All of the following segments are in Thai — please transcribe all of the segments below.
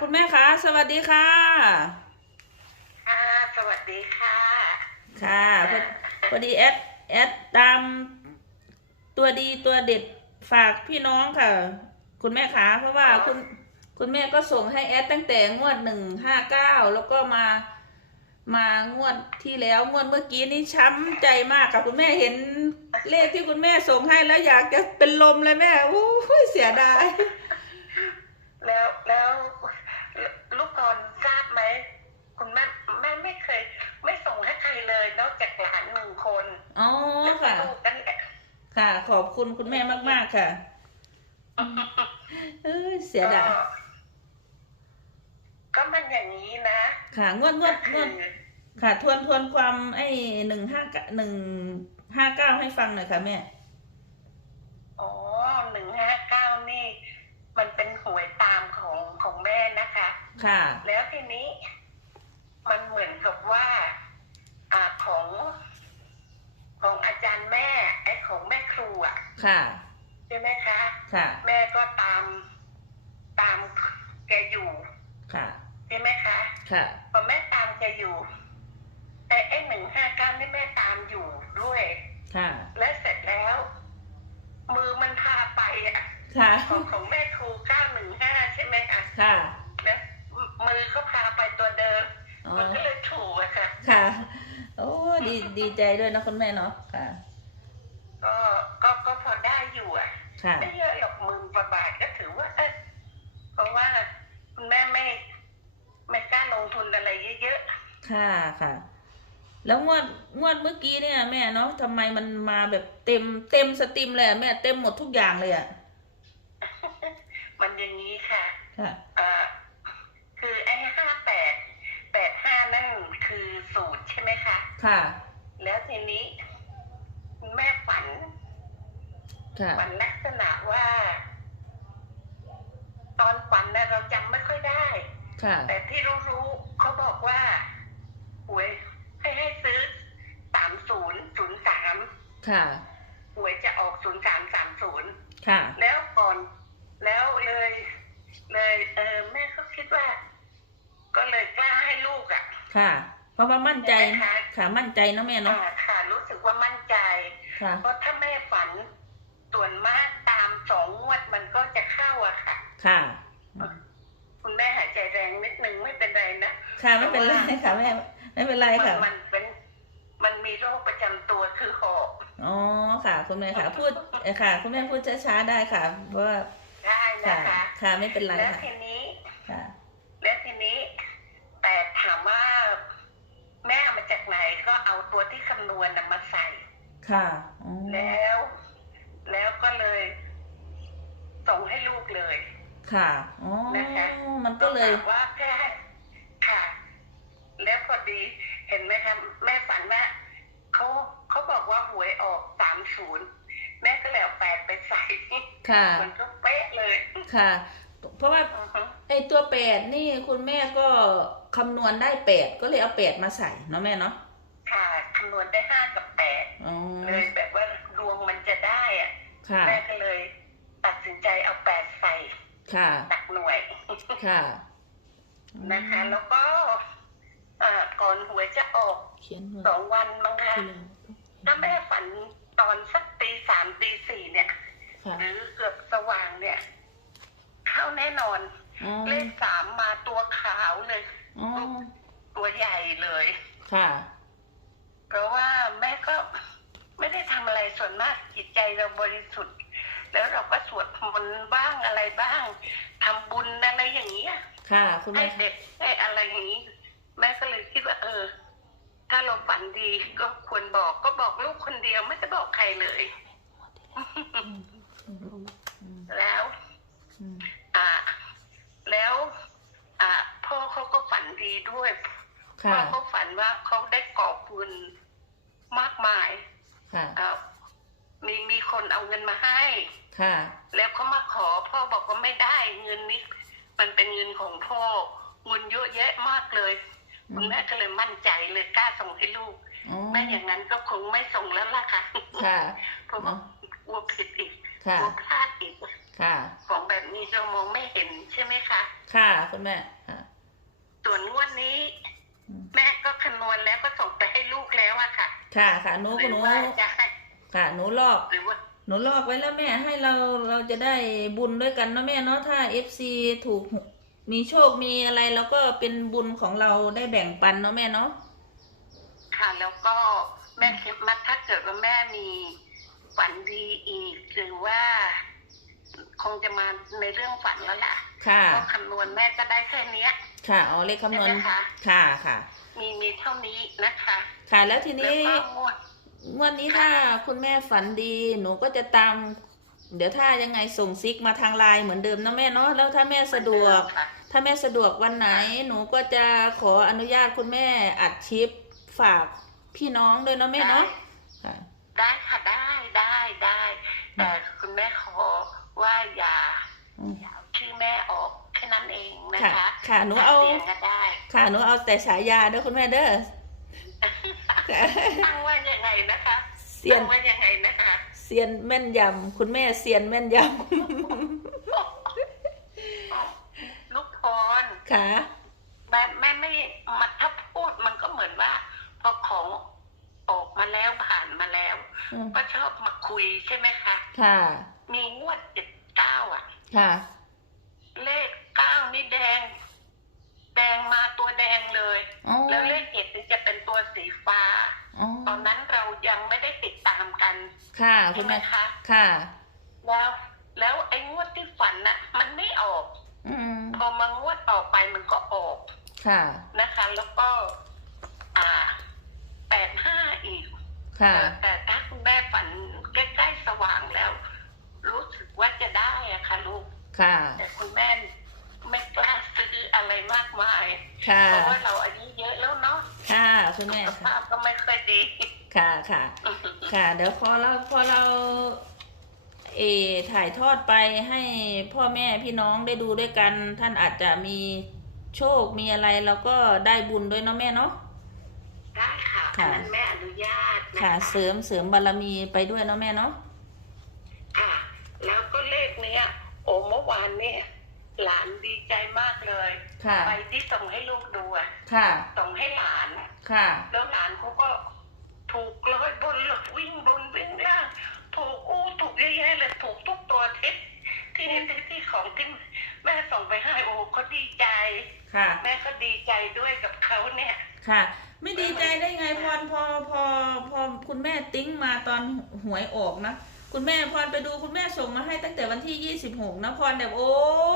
คุณแม่คะ สวัสดีค่ะ ค่ะ สวัสดีค่ะ ค่ะพอพอดีแอดแอดตามตัวดีตัวเด็ดฝากพี่น้องค่ะ คุณแม่คะเพราะว่าคุณคุณแม่ก็ส่งให้แอดตั้งแต่งวดหนึ่งห้าเก้าแล้วก็มามางวดที่แล้วงวดเมื่อกี้นี่ช้ำใจมากค่ะคุณแม่เห็นเลขที่คุณแม่ส่งให้แล้วอยากจะเป็นลมเลยแม่โอ้ยเสียดาย แล้วแล้วลูกกรทราบไหม คุณแม่แม่ไม่เคย ไม่ส่งให้ใครเลย นอกจากหลานหนึ่งคน อ๋อ แล้วก็ ค่ะ ลูกนั่นแหละ ค่ะ ขอบคุณคุณแม่มาก ๆ ค่ะ เอ้ยเสียดายก็ก็มันอย่างนี้นะค่ะงวดงวดงวดค่ะ ทวนทวนความไอ้หนึ่งห้าหนึ่งห้าเก้าให้ฟังหน่อยค่ะแม่ อ๋อหนึ่งห้าเก้านี่ มันเป็นหวยตามของของแม่นะคะ ค่ะ แล้วทีนี้ มันเหมือนกับว่า อ่าของ ของอาจารย์แม่ ไอ้ของแม่ครูอะ ค่ะ ใช่ไหมคะ ค่ะ แม่ก็ตามตามแกอยู่ ค่ะ ใช่ไหมคะ ค่ะพอแม่ตามแกอยู่ แต่ไอ้หนึ่งห้าเก้านี่แม่ตามอยู่ด้วย ค่ะ และเสร็จแล้ว มือมันพาไปอะค่ะ ของของแม่ครูเก้าหนึ่งห้าใช่ไหมคะค่ะแล้วมือก็พาไปตัวเดิม อ๋อมันก็เลยถูกอะค่ะ ค่ะ โอ้ ดี ดีใจด้วยนะคุณแม่เนาะ ค่ะ ก็ก็ก็พอได้อยู่อะ ค่ะ ไม่เยอะหรอกหมื่นกว่าบาทก็ถือว่าเออเพราะว่าคุณแม่ไม่ไม่กล้าลงทุนอะไรเยอะค่ะค่ะ แล้วงวดงวดเมื่อกี้เนี่ย แม่เนาะทำไมมันมาแบบเต็มเต็มสตรีมเลยอะแม่เต็มหมดทุกอย่างเลยอะๆ มันอย่างนี้ค่ะ ค่ะ เอ่อคือไอ้ห้าแปดแปดห้านั่นคือสูตรใช่ไหมคะ ค่ะ แล้วทีนี้คุณแม่ฝัน ค่ะฝันลักษณะว่า ตอนฝันนะเราจำไม่ค่อยได้ ค่ะ แต่ที่รู้ๆเขาบอกว่าหวยให้ให้ซื้อสามศูนย์ศูนย์สามค่ะ หวยจะออกศูนย์สามสามศูนย์ค่ะ แล้วก่อนแล้วเลย เลย เออแม่ก็คิดว่า ก็เลยกล้าให้ลูกอะ ค่ะ เพราะว่ามั่นใจ ใช่ไหมคะ ค่ะ มั่นใจเนาะแม่เนาะ อ่าค่ะ รู้สึกว่ามั่นใจค่ะ เพราะ ค่ะค่ะ คุณแม่หายใจแรงนิดนึงไม่เป็นไรนะค่ะไม่เป็นไรค่ะแม่ไม่เป็นไรมัค่ะมันเป็นมันมีโรคประจำตัวคือหอบอ๋อค่ะ คุณแม่ค่ะ พูดเอ่อค่ะ คุณแม่พูดช้าๆได้ค่ะเพราะว่าได้ค่ะนะคะค่ะไม่เป็นไรแล้วค่ะทีนี้ค่ะแล้วทีนี้ แต่ถามว่าแม่เอามาจากไหนก็เอาตัวที่คำนวณน่ะมาใส่ ค่ะอ๋อแล้ว แล้วก็เลยส่งให้ลูกเลย ค่ะ อ๋อ นะคะมันก็เลย ถามว่าแค่ค่ะ แล้วพอดีเห็นไหมคะแม่ฝันว่าเขาเขาบอกว่าหวยออกสามศูนย์แม่ก็เลยเอาแปดไปใส่ค่ะ มันก็เป๊ะเลยค่ะ เพราะว่าอือฮึไอตัวแปดนี่คุณแม่ก็คำนวณได้แปดก็เลยเอาแปดมาใส่เนาะแม่เนาะ ค่ะคำนวณได้ห้ากับแปดอ๋อ เลยแบบว่าดวงมันจะได้อะค่ะ แม่ก็เลย ตัดสินใจเอาแปดใส่ ค่ะตักหน่วย ค่ะ นะคะ แล้วก็อ่าก่อนหวยจะออกเขียนสองวันมั้งคะที่แล้วถ้าแม่ฝันตอนสักตีสามตีสี่เนี่ยค่ะหรือเกือบสว่างเนี่ย เข้าแน่นอนอ๋อเลขสามมาตัวขาวเลยอ๋อตัวใหญ่เลย ค่ะ เพราะว่าแม่ก็ไม่ได้ทำอะไรส่วนมากจิตใจเราบริสุทธิ์ แล้วเราก็สวดมนต์ บ้างอะไรบ้างทำบุญอะไรอย่างเงี้ยค่ะ คุณให้แม่เด็กให้อะไรอย่างนี้ แม่ก็เลยคิดว่า เออ ถ้าเราฝันดีก็ควรบอกก็บอกลูกคนเดียวไม่ได้บอกใครเลย แล้ว อืมอ่า แล้ว อ่าพ่อเขาก็ฝันดีด้วยพ่ค่ะอเขาฝันว่าเขาได้ก่อบุญมากมายค่ะ อ่ามีมีคน เอาเงินมาให้ ค่ะ แล้วเขามาขอพ่อบอกว่าไม่ได้เงินนี้ มันเป็นเงินของพ่อเงินเยอะแยะมากเลยอืมคุณแม่ก็เลยมั่นใจเลยกล้าส่งให้ลูกอ๋อแม่อย่างนั้นก็คงไม่ส่งแล้วล่ะค่ะค่ะเพราะว่ากลัวผิดอีกค่ะกลัวพลาดอีกค่ะ ของแบบนี้เรามองไม่เห็นใช่ไหมคะ ค่ะคุณแม่ค่ะส่วนงวดนี้อืมแม่ก็คำนวณแล้วก็ส่งไปให้ลูกแล้วอะค่ะ ค่ะค่ะหนูหรืหนูว่าจะให้ค่ะหนูลอกหรือว่า หนูลอกไว้แล้วแม่ให้เราเราจะได้บุญด้วยกันเนาะแม่เนาะถ้าเอฟซีถูกมีโชคมีอะไรแล้วก็เป็นบุญของเราได้แบ่งปันเนาะแม่เนาะค่ะแล้วก็แม่คิดว่าถ้าเกิดว่าแม่มีฝันดีอีกหรือว่า คงจะมาในเรื่องฝันแล้วล่ะค่ะเพราะคำนวณแม่ก็ได้แค่เนี้ย ค่ะเอาเลขคำนวณใช่ไหมคะค่ะค่ะ มีมีเท่านี้นะคะ ค่ะแล้วทีแล้วนี้ก็ง วดงวันนี้ถ้าคุณแม่ฝันดี หนูก็จะตาม เดี๋ยวถ้ายังไงส่งซิกมาทางไลน์เหมือนเดิมนะแม่เนาะแล้วถ้าแม่สะดวกค่ะถ้าแม่สะดวกวันไหน หนูก็จะขออนุญาตคุณแม่อัดคลิปฝากพี่น้องด้วยเนาะแม่เนาะค่ะได้ค่ะได้ได้ได้แต่คุณแม่ขอว่าอย่าอืมอย่าเอาชื่อแม่ออกแค่นั้นเองนะค่ะคะค่ะหนูเอาเสียงก็ได้ค่ะหนูเอาแต่ฉายาเด้อคุณแม่เด้อค่ะ ตั้งว่ายังไงนะคะเซียนตั้งว่ายังไงนะคะ เซียนแม่นยำคุณแม่เซียนแม่นยลูกพรำค่ะแม่แม่ไม่มาถ้าพูดมันก็เหมือนว่า พอของออกมาแล้วผ่านมาแล้วอืมก็ชอบมาคุยใช่ไหมคะ ค่ะ มีงวดเจ็ดเก้าอะ ค่ะ เลขเก้านี่แดง แดงมาตัวแดงเลย อ๋อ แล้วเลขเจ็ดนี่จะเป็นตัวสีฟ้า อ๋อ ตอนนั้นเรายังไม่ได้ติดตามกัน ค่ะคุใช่ณไหมแม่คะค่ะ แล้วแล้วไอ้งวดที่ฝันน่ะ มันไม่ออกอืมพอมางวดต่อไปมันก็ออก ค่ะ นะคะ แล้วก็ อ่าแปดห้าอีก ค่ะ แต่ถ้าคุณแม่ฝันใกล้ๆสว่างแล้ว รู้สึกว่าจะได้อะค่ะลูก ค่ะ แต่คุณแม่ไม่กล้าซื้ออะไรมากมาย ค่ะ เพราะว่าเราอายุ ค่ะคุณแม่สค่ะ ภาพก็ไม่ค่อยดี ค่ะค่ะ ค่ะ เดี๋ยวพอเราพอเราเออถ่ายทอดไปให้พ่อแม่พี่น้องได้ดูด้วยกัน ท่านอาจจะมีโชคมีอะไรเราก็ได้บุญด้วยเนาะแม่เนาะ ได้ค่ะค่ะอันนั้นแม่อนุญาตนะค่ะ คะเสริมเสริมบารมีไปด้วยเนาะแม่เนาะ ค่ะ แล้วก็เลขเนี้ย โอ้เมื่อวานเนี่ย หลานดีใจมากเลยค่ะ ไปที่ส่งให้ลูกดูอะค่ะ ส่งให้หลานอะค่ะ แล้วหลานเขาก็ถูกร้อยบนเลยวิ่งบนวิ่งล่างถูกอู้ถูกเยอะแยะเลยถูกทุกตัวที่ที่ที่ที่ของที่แม่ส่งไปให้โอ้เขาดีใจ ค่ะ แม่ก็ดีใจด้วยกับเขาเนี่ย ค่ะ ไม่ดีใจได้ไงพรพอพอพอคุณแม่ติ้งมาตอนหวยออกนะ คุณแม่พรไปดูคุณแม่ส่งมาให้ตั้งแต่วันที่ยี่สิบหกนะพรแบบโอ้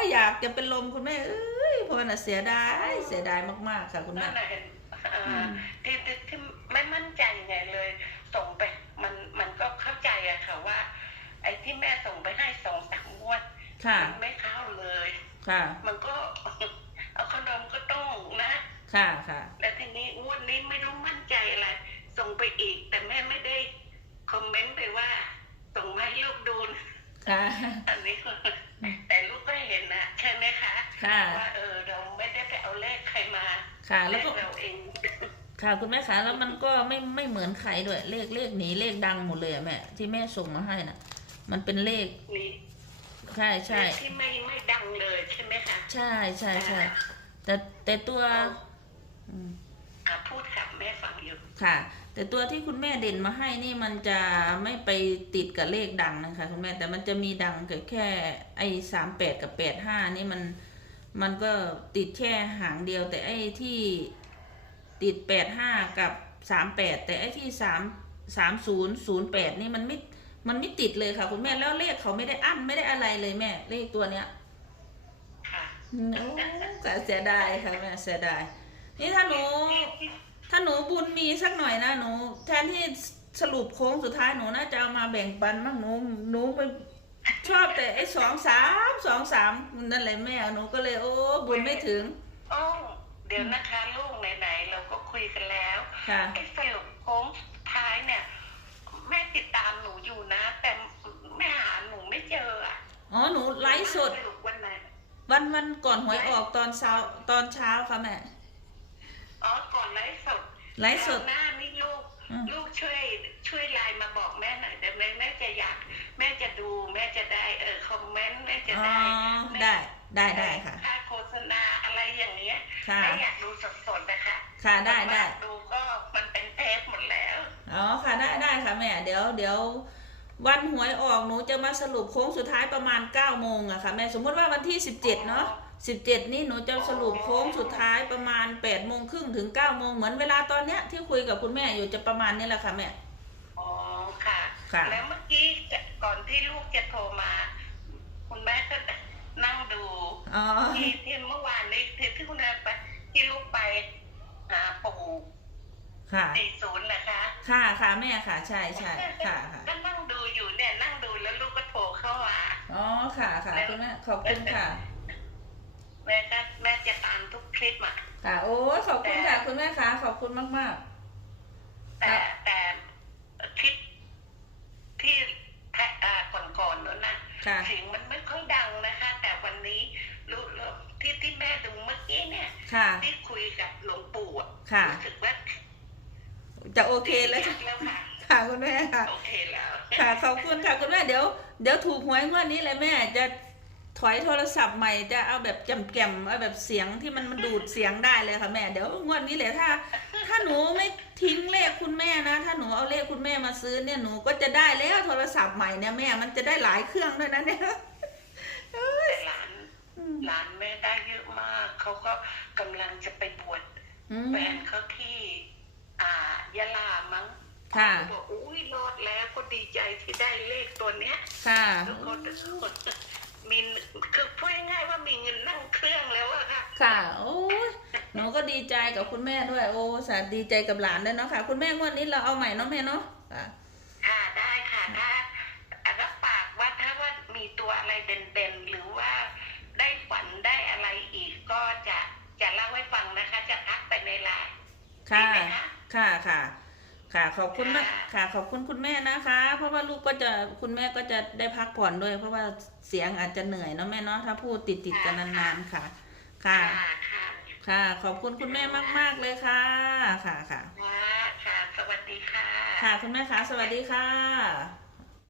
ยอยากจะเป็นลมคุณแม่เอ้ยพรน่ะเสียดายเสียดายมากๆค่ะคุณแม่นั่นแหละเอ่ออมที่ที่ที่ไม่มั่นใจไงเลย ส่งไปมันมันก็เข้าใจอะค่ะว่า ไอ้ที่แม่ส่งไปให้สองสามงวดค่ะมันไม่เข้าเลย ค่ะ มันก็เอาขนมก็ต้องนะ ค่ะค่ะ ค่ะ อันนี้แต่ลูกก็เห็นนะใช่ไหมคะค่ะ ว่าเออเราไม่ได้ไปเอาเลขใครมาค่ะเลแล้วขก็เราเองค่ะคุณแม่คะแล้วมันก็ไม่ไม่เหมือนใครด้วย เลขเลขหนีเลขดังหมดเลยอะแม่ที่แม่ส่งมาให้น่ะ มันเป็นเลขนี่ใช่ใช่ เลขที่ไม่ไม่ดังเลยใช่ไหมคะ ใช่ใช่ใช่แต่แต่ตัวอืมอะพูดค่ะแม่ฟังอยู่ ค่ะ แต่ตัวที่คุณแม่เด่นมาให้นี่มันจะไม่ไปติดกับเลขดังนะคะคุณแม่แต่มันจะมีดังแค่แค่ไอ้สามแปดกับแปดห้านี่มันมันก็ติดแค่หางเดียว แต่ไอ้ที่ติดแปดห้ากับสามแปดแต่ไอ้ที่สามสามศูนย์ศูนย์แปดนี่มันไม่มันไม่ติดเลยค่ะ คุณแม่แล้วเลขเขาไม่ได้อั้นไม่ได้อะไรเลยแม่ เลขตัวเนี้ยค่ะโอ้แต่เสียดายค่ะแม่เสียดายนี่ถ้าหนู ถ้าหนูบุญมีสักหน่อยนะหนู แทนที่สรุปโค้งสุดท้ายหนูน่าจะเอามาแบ่งปันมั้งหนูหนูไปชอบแต่ไอ้สองสามสองสามนั่นแหละแม่หนูก็เลยโอ้บุญไม่ถึงโอ้เดี๋ยวนะคะลูกไหนๆเราก็คุยกันแล้วค่ะไอ้สรุปโค้งสุดท้ายเนี่ย แม่ติดตามหนูอยู่นะ แต่แม่หาหนูไม่เจออะอ๋อหนูไลฟ์สดสรุปวันไหนวันวันก่อนหวยออกตอนเช้าตอนเช้าค่ะแม่อ๋อก่อนไลฟ์สด ไลฟ์สดแล้วหน้านี่ลูกอืม ลูกช่วยช่วยไลน์มาบอกแม่หน่อยได้ไหมแม่จะอยาก แม่จะดูแม่จะได้เออคอมเมนต์แม่จะอ๋อได้ได้ได้ได้ค่ะ ค่าโฆษณาอะไรอย่างเงี้ยค่ะ แม่อยากดูสดๆนะคะค่ะได้ได้ดูก็มันเป็นเทปหมดแล้วอ๋อค่ะได้ได้ค่ะแม่ เดี๋ยวเดี๋ยววันหวยออกหนูจะมาสรุปโค้งสุดท้ายประมาณ9ก้าโมงอะค่ะแม่สมมติว่าวันที่ 17เนาะ 17 นี่หนูจะสรุปโค้งสุดท้ายประมาณ8ปดโมงครึ่งถึง9ก้าโมงเหมือนเวลาตอนเนี้ยที่คุยกับคุณแม่อยู่จะประมาณนี้แหละค่ะแม่ อ๋อค่ะ ค่ะ แล้วเมื่อกี้จะก่อนที่ลูกจะโทรมา คุณแม่ก็นั่งดูอ๋อ ที่ที่เมื่อวานนี้ที่ที่คุณแม่ไปที่ลูกไปหาปู่ค่ะ สี่ศูนย์นะคะ ค่ะค่ะแม่ค่ะ ใช่ใช่ค่ะค่ะ ก็นั่งดูอยู่เนี่ยนั่งดูแล้วลูกก็โทรเข้ามา อ๋อค่ะค่ะคุณแม่ขอบคุณค่ะ แม่ก็แม่จะตามทุกคลิปอะค่ะ โอ้ยขอบคุณค่ะคุณแม่ค่ะขอบคุณมากมากแต่แต่คลิปที่แพะอ่าก่อนๆนั้นนะๆค่ะเสียงมันไม่ค่อยดังนะคะ แต่วันนี้รู้รู้ที่ที่แม่ดูเมื่อกี้เนี่ยค่ะที่คุยกับหลวงปู่อะค่ะรู้สึกว่าจะโอเคแล้วดีแล้วค่ะค่ะคุณแม่ค่ะโอเคแล้วค่ะขอบคุณค่ะคุณแม่เดี๋ยวเดี๋ยวถูกหวยงวดนี้เลยแม่จะ ถอยโทรศัพท์ใหม่จะเอาแบบจำแกมเอาแบบเสียงที่มันมันดูดเสียงได้เลยค่ะแม่เดี๋ยวงวดนี้เลยถ้า ถ้าหนูไม่ทิ้งเลขคุณแม่นะ ถ้าหนูเอาเลขคุณแม่มาซื้อเนี่ยหนูก็จะได้แล้วโทรศัพท์ใหม่เนี่ยแม่มันจะได้หลายเครื่องด้วยนะเนี่ยแต่หลานหลานแม่ได้เยอะมากเขาก็กำลังจะไปบวชอืมแฟนเขาที่อ่ายะลามั้งค่ะเขาบอกอุ้ยรอดแล้วก็ดีใจที่ได้เลขตัวเนี้ยค่ะทุกคนทุกคน มีคือพูดง่ายๆว่ามีเงินนั่งเครื่องแล้วอะค่ะ ค่ะ โอ้ยหนูก็ดีใจกับคุณแม่ด้วย โอ้สาดีใจกับหลานด้วยเนาะค่ะ คุณแม่งวดนี้เราเอาใหม่เนาะแม่เนาะค่ะ ค่ะได้ค่ะถ้าอะรับปากว่าถ้าว่ามีตัวอะไรเด่นๆ หรือว่าได้ฝันได้อะไรอีกก็จะจะเล่าให้ฟังนะคะ จะทักไปในไลน์ค่ะ ดีไหมคะ ค่ะค่ะ ค่ะขอบคุณมากค่ะค่ะขอบคุณคุณแม่นะคะ เพราะว่าลูกก็จะคุณแม่ก็จะได้พักผ่อนด้วย เพราะว่าเสียงอาจจะเหนื่อยเนาะแม่เนาะถ้าพูดติดติดๆกันนานๆค่ะค่ะค่ะ ค่ะ ค่ะ ขอบคุณคุณแม่มาก ๆเลยค่ะค่ะ ค่ะค่ะค่ะสวัสดีค่ะ ค่ะคุณแม่คะสวัสดีค่ะ